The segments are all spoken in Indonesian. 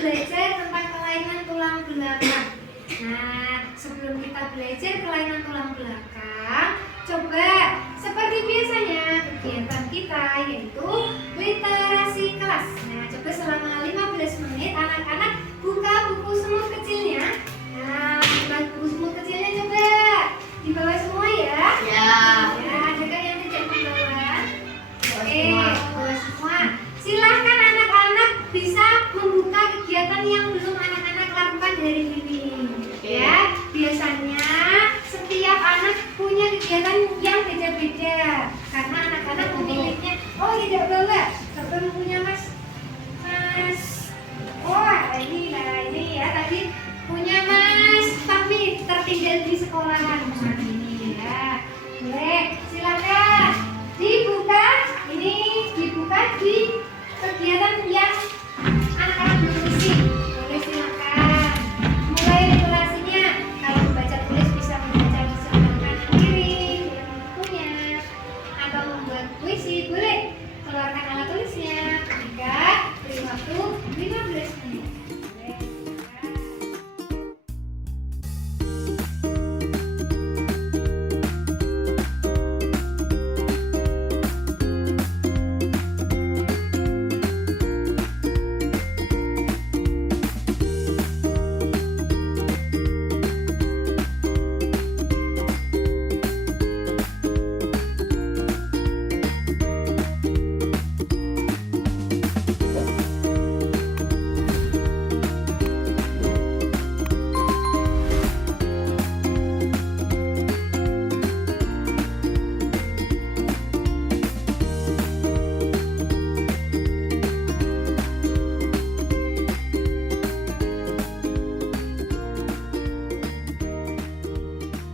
belajar tentang kelainan tulang belakang. Nah, sebelum kita belajar kelainan tulang belakang, coba seperti biasanya kegiatan kita yaitu literasi kelas. Nah, coba selama 15 menit anak-anak buka buku semut kecilnya. Nah, buka buku semut kecilnya coba dibawa semua ya. Ya. Ya, adakah yang tidak dibawa? Oke, bawa semua. Silahkan anak-anak bisa membuka kegiatan yang belum anak-anak lakukan hari ini. Ya, biasanya setiap anak punya kegiatan yang beda-beda karena anak-anak memilihnya. Oh, tidak bawa. Coba punya Mas. Oh, ini ya tadi punya Mas tapi tertinggal di sekolahan. Nah, ini ya. Boleh, silakan dibuka. Ini dibuka di kegiatan yang anak-anak belum isi. Boleh, silakan. Mulai literasinya. Kalau membaca tulis bisa membaca di sebelah kanan kiri yang bukunya, atau membuat puisi boleh. Keluarkan alat tulisnya. Ketika beri waktu 15 menit. Boleh, silakan.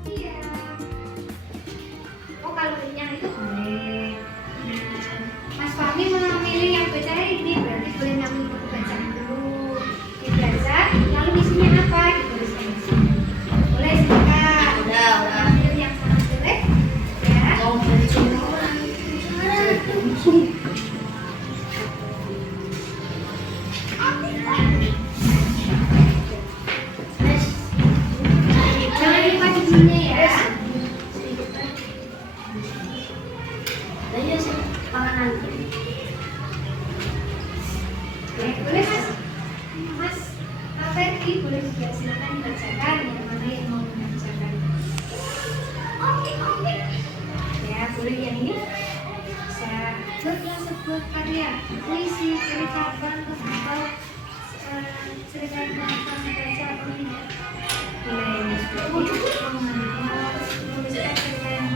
Iya. Oh, kalau yang itu boleh. Nah, Mas Fahmi memilih yang baca ini berarti boleh ngambil buku bacaan dulu. Dibaca, lalu isinya apa? Dituliskan di sini. Boleh, silakan. Udah. Ambil yang sana boleh. Ya. Mau baca. Jangan lupa judulnya ya. Ayo sih, panganan. Boleh Mas. Mas Ferdi boleh juga silakan dibacakan yang mana yang mau membacakan. Oke. Ya, boleh yang ini. Bisa buatlah sebuah karya, puisi, cerita, bantus atau cerita yang akan membaca ini. Boleh ini juga. Menuliskan cerita yang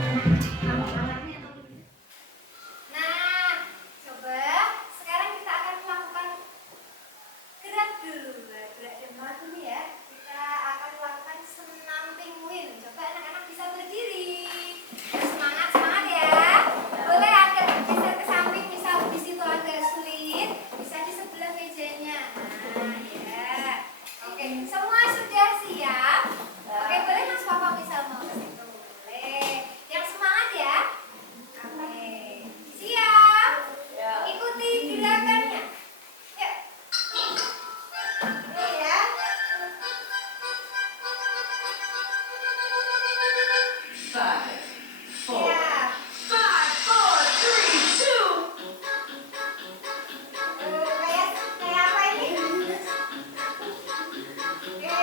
kamu alami atau tidak. Nah, coba sekarang kita akan melakukan gerak dulu. Gerak demam dulu ya. Kita akan melakukan senam penguin. Coba anak-anak bisa berdiri. Semangat ya. Boleh agak geser ke samping, misal di situ agak sulit, bisa di sebelah mejanya. Nah, ya. Oke, semua sudah siap. Oke, boleh Mas Papa bisa mau ke situ. Boleh. Yang semangat ya. Oke. Siap. Ikuti gerakannya. Yuk. Ini ya. Five, four, Siap. 5, 4, 3, 2. Kayak apa ini? Oke.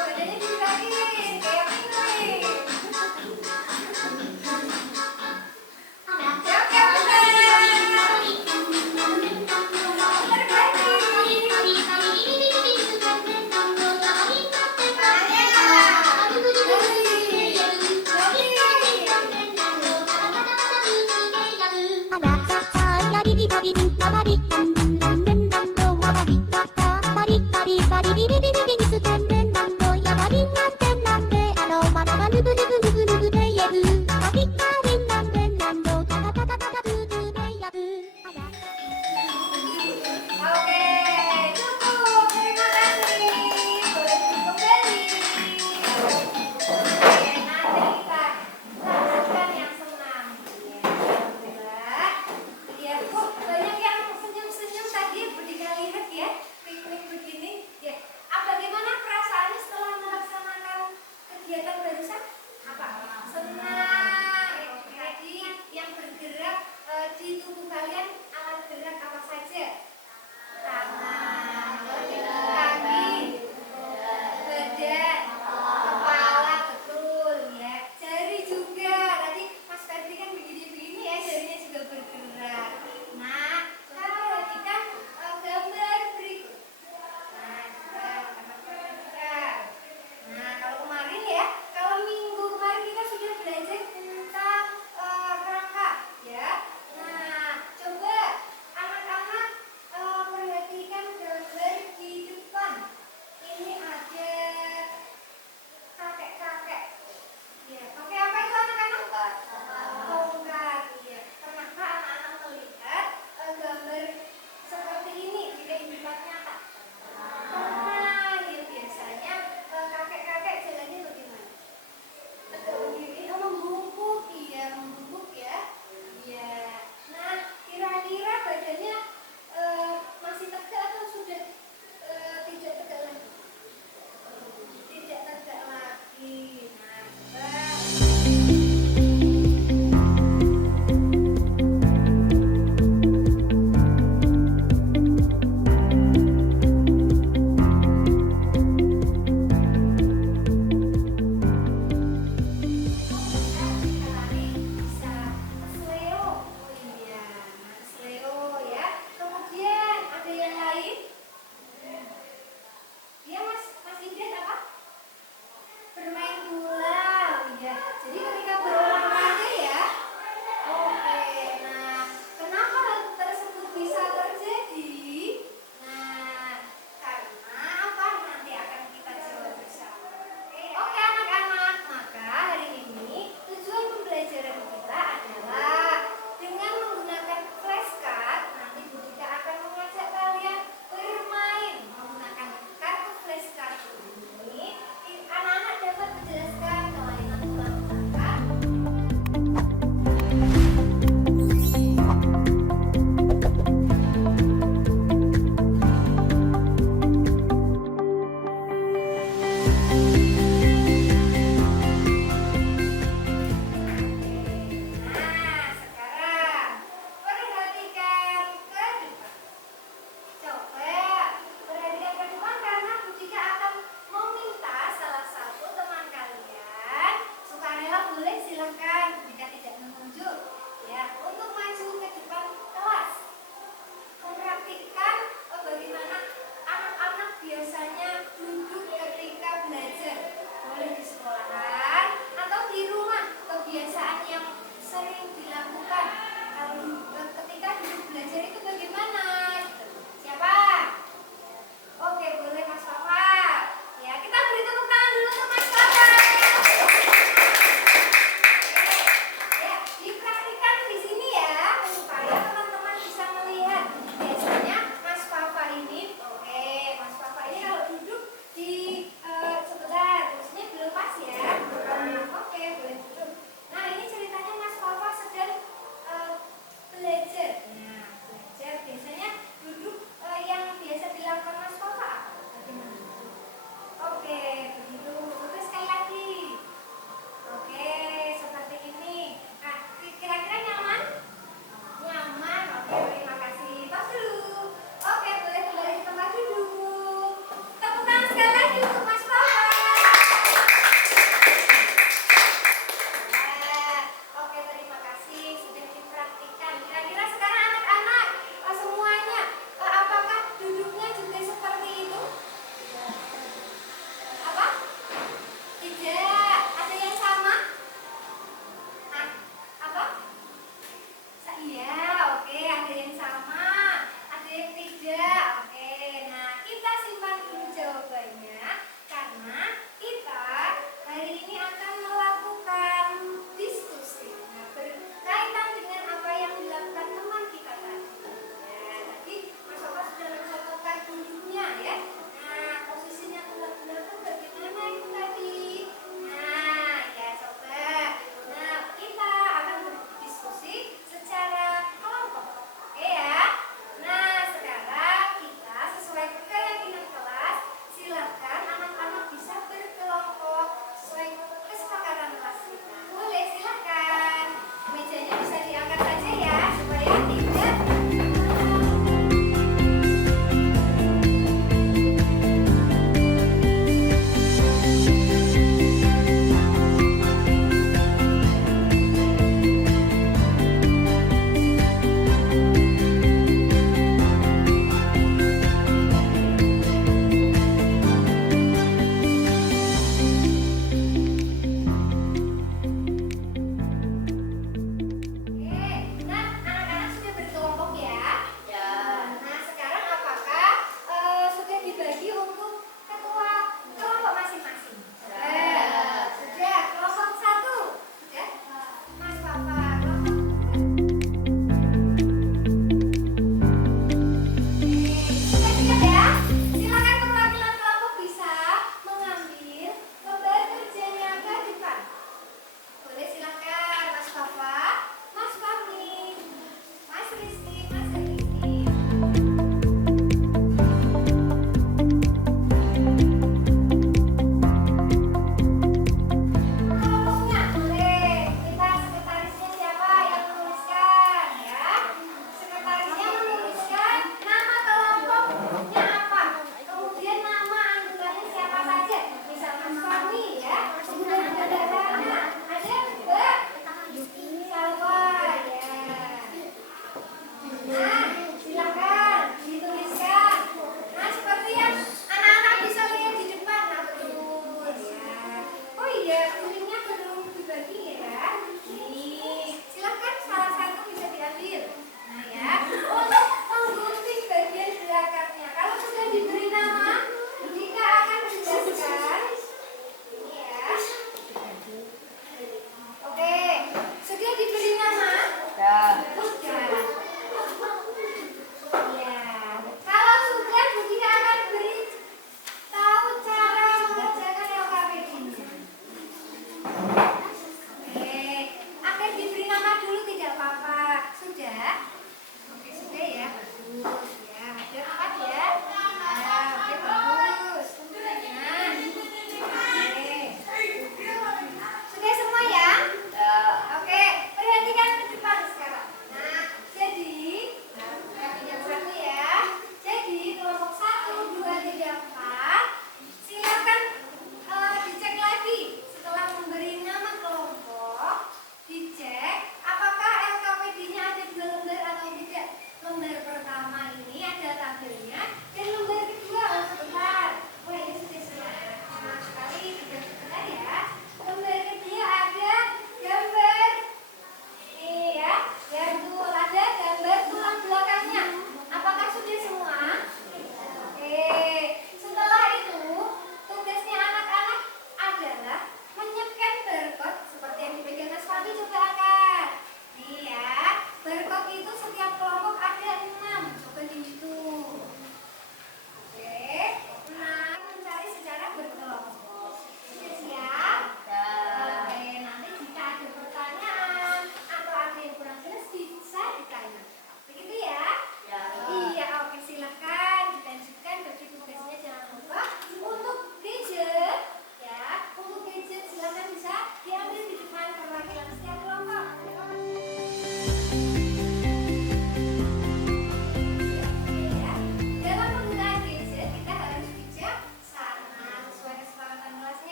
Badannya digerakin kayak penguin. Siap, Oke, cukup. Terima kasih. Boleh kembali. Oke, nanti kita lanjutkan yang senam. Ya, alhamdulillah. Lihat kok banyak yang senyum-senyum.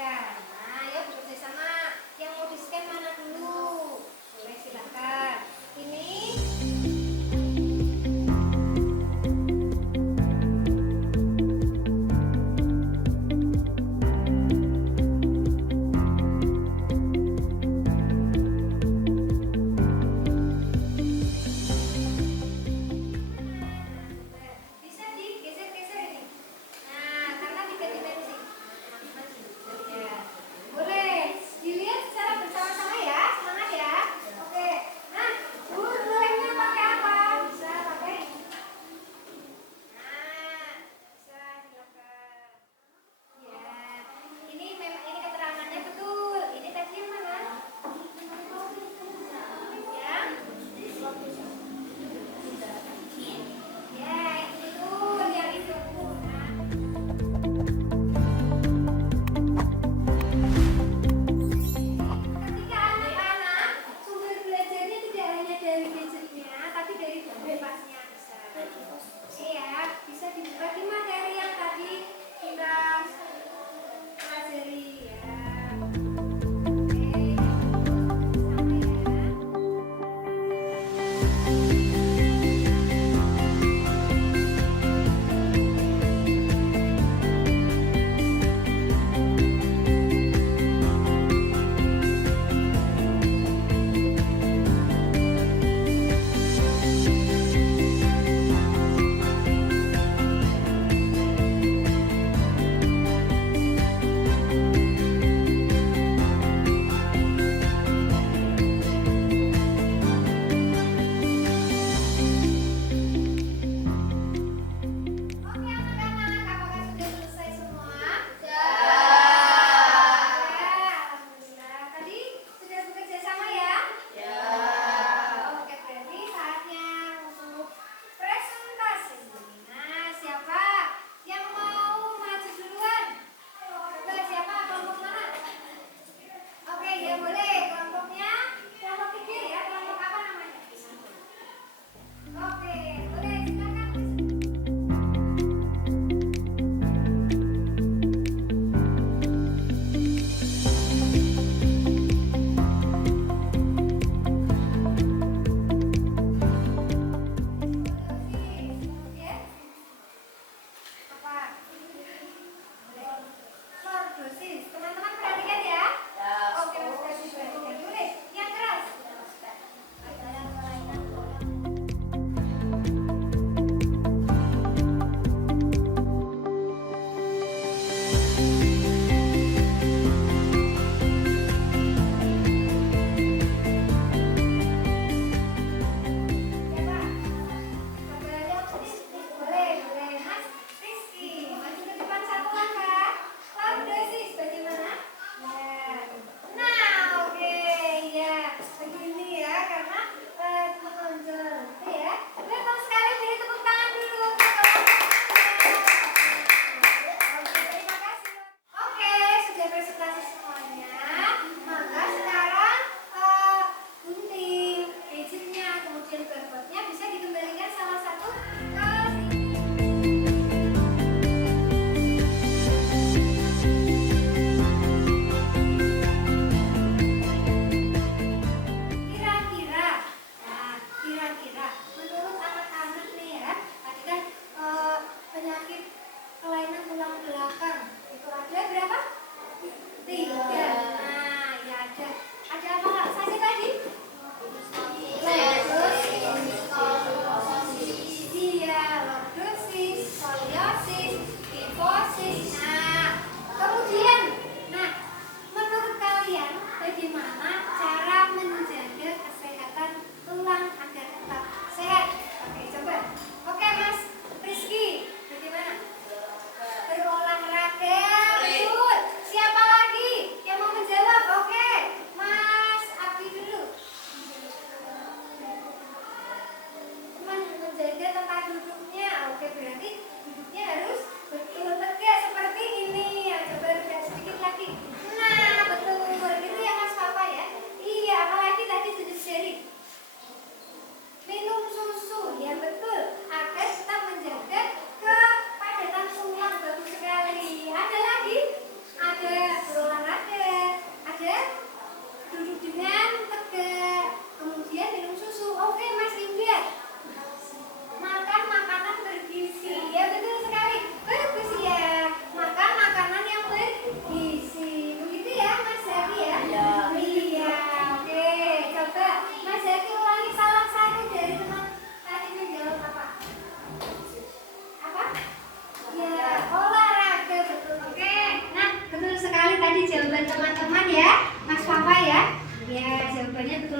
scan. Nah, ya bekerja sama. Yang mau di scan mana dulu? Boleh silakan. Ini bisa digeser-geser ini. Nah, karena tiga dimensi. Ya.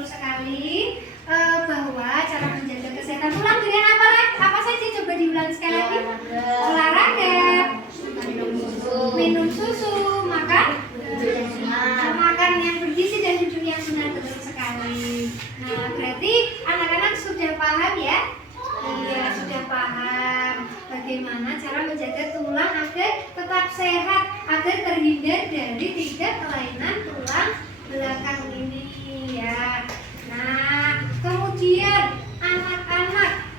betul sekali bahwa cara menjaga kesehatan tulang dengan apa saja coba diulang sekali lagi. Olahraga, minum susu, makan yang bergizi dan hidup yang benar, betul sekali. Nah, berarti anak-anak sudah paham ya? Iya, sudah paham bagaimana cara menjaga tulang agar tetap sehat, agar terhindar dari 3 kelainan tulang belakang ini ya. Nah, kemudian anak-anak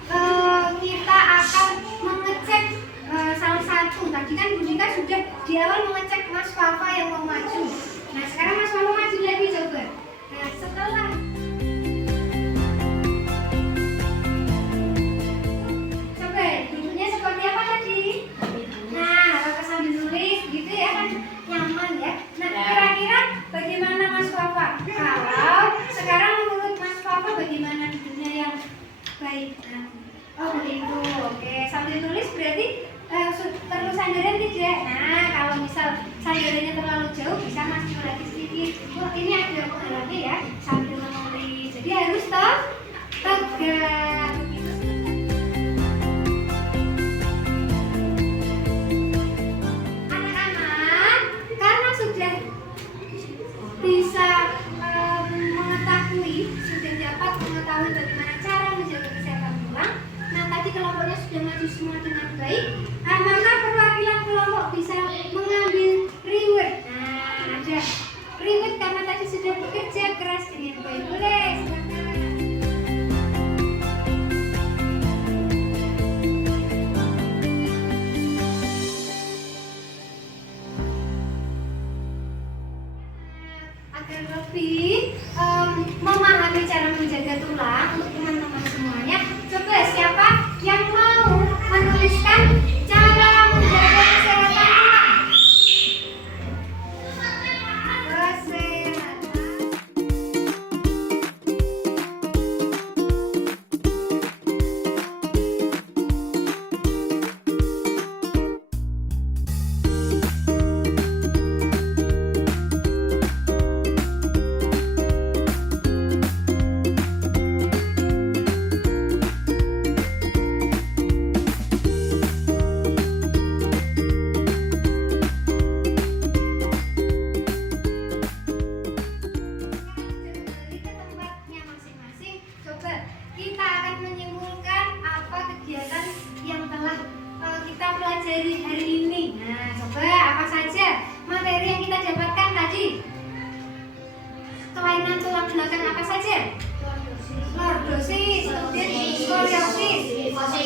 kita akan mengecek salah satu. Tadi kan Bu Dika sudah di awal mengecek Mas Fafa yang mau maju. Nah, sekarang Mas Fafa maju lagi coba. Nah, setelah coba duduknya seperti apa tadi? Nah, kalau sambil nulis gitu ya kan nyaman ya. Nah, kira-kira bagaimana Mas Fafa? Kalau sekarang menurut Mas Fafa bagaimana duduknya yang baik? Nah, oh begitu, oke. Sambil nulis berarti perlu sandaran tidak? Nah, kalau misal sandarannya terlalu jauh bisa maju lagi sedikit. Oh, ini ada penghalangnya ya, sambil menulis. Jadi harus tegak. Anak-anak, karena sudah bisa sudah dapat mengetahui bagaimana cara menjaga kesehatan tulang. Nah, tadi kelompoknya sudah maju semua dengan baik. Maka perwakilan kelompok bisa mengambil reward. Nah, ada reward karena tadi sudah bekerja keras dengan baik. Boleh, silakan. Agar lebih memahami cara menjaga tulang untuk teman-teman semuanya, coba siapa yang mau menuliskan cara menjaga kesehatan tulang? Kita akan menyimpulkan apa kegiatan yang telah kita pelajari hari ini. Nah, coba apa saja materi yang kita dapatkan tadi? Kelainan tulang belakang apa saja? Lordosis, skoliosis,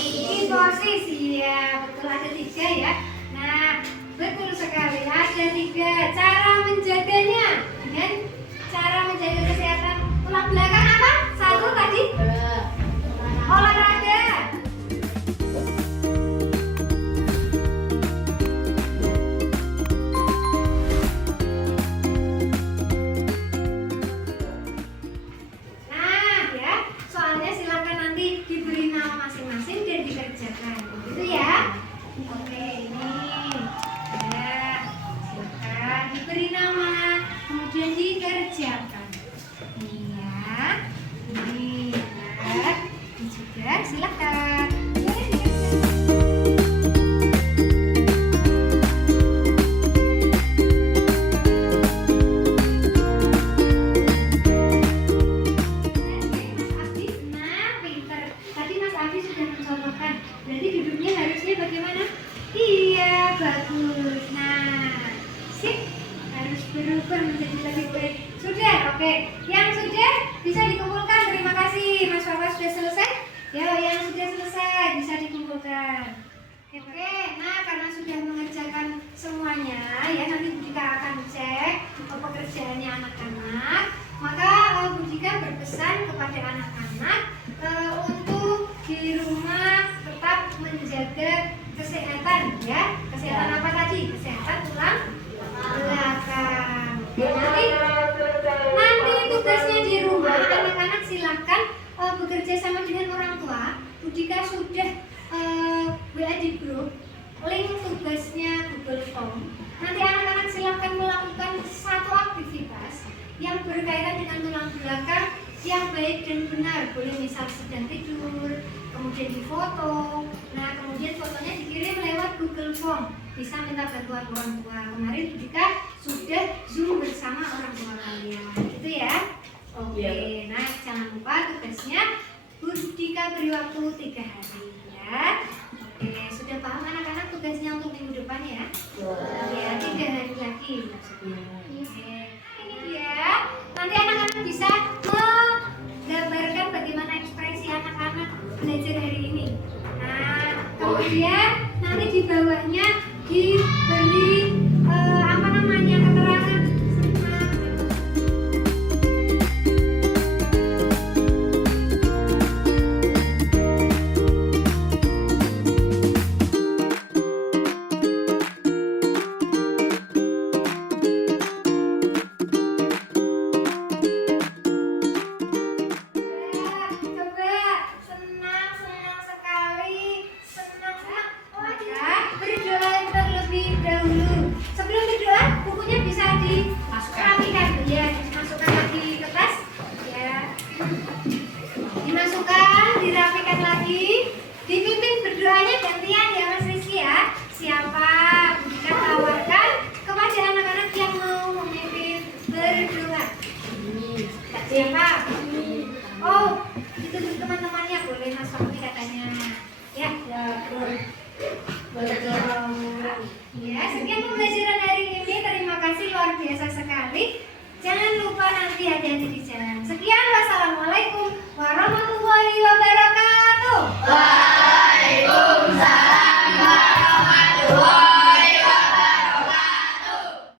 kifosis. Iya, betul, ada 3 ya. Nah, betul sekali, ada 3 cara menjaganya. Dengan cara menjaga kesehatan tulang belakang apa? 1 tadi? Olahraga. Nah ya, soalnya silakan nanti diberi nama masing-masing dan dikerjakan, gitu ya. Oke, ini ya, silakan diberi nama, kemudian dikerjakan. Iya, ini ya. Juga silakan. Boleh dikerjakan. Mas Abdi, nah pinter. Tadi Mas Abdi sudah mencontohkan. Berarti duduknya harusnya bagaimana? Iya, bagus. Nah, sip. Harus berubah menjadi lebih baik. Sudah, oke. Yang sudah bisa dikumpulkan. Terima kasih. Mas Fafa sudah selesai? Ya, yang sudah selesai bisa dikumpulkan. Oke, nah karena sudah mengerjakan semuanya, ya nanti Bu Dika akan cek pekerjaannya anak-anak. Maka Bu Dika berpesan kepada anak-anak untuk di rumah tetap menjaga kesehatan, ya. Kesehatan apa tadi? Kesehatan tulang belakang. Nanti tugasnya di rumah anak-anak silakan bekerja sama dengan orang tua. Bu Dika sudah WA di grup, link tugasnya Google Form. Nanti anak-anak silakan melakukan satu aktivitas yang berkaitan dengan tulang belakang yang baik dan benar. Boleh misal sedang tidur, kemudian difoto. Nah, kemudian fotonya dikirim lewat Google Form. Bisa minta bantuan orang tua. Kemarin jika sudah Zoom bersama orang tua kalian, gitu ya. Oke, nah jangan lupa tugasnya Bu Dika beri waktu 3 hari ya. Oke, sudah paham anak-anak tugasnya untuk minggu depan ya? Ya, 3 hari lagi maksudnya. Oke, ini dia. Nanti anak-anak bisa menggambarkan bagaimana ekspresi anak-anak belajar hari ini. Nah, kemudian nanti di bawahnya diberi apa namanya keterangan. Coba senang sekali, senang. Maka berdoa terlebih dahulu. Sebelum berdoa, bukunya bisa dirapikan, ya, dimasukkan lagi ke tas, ya, dimasukkan, dirapikan lagi, dipimpin berdoanya gantian ya Mas Rizky ya. Siapa Bunda tawarkan kepada anak-anak yang mau memimpin berdoa. Siapa? Oh, itu teman-temannya boleh Mas Fahmi katanya. Ya, ya, sekian pembelajaran hari ini. Terima kasih luar biasa sekali. Jangan lupa nanti hati-hati di jalan. Sekian, wassalamualaikum warahmatullahi wabarakatuh.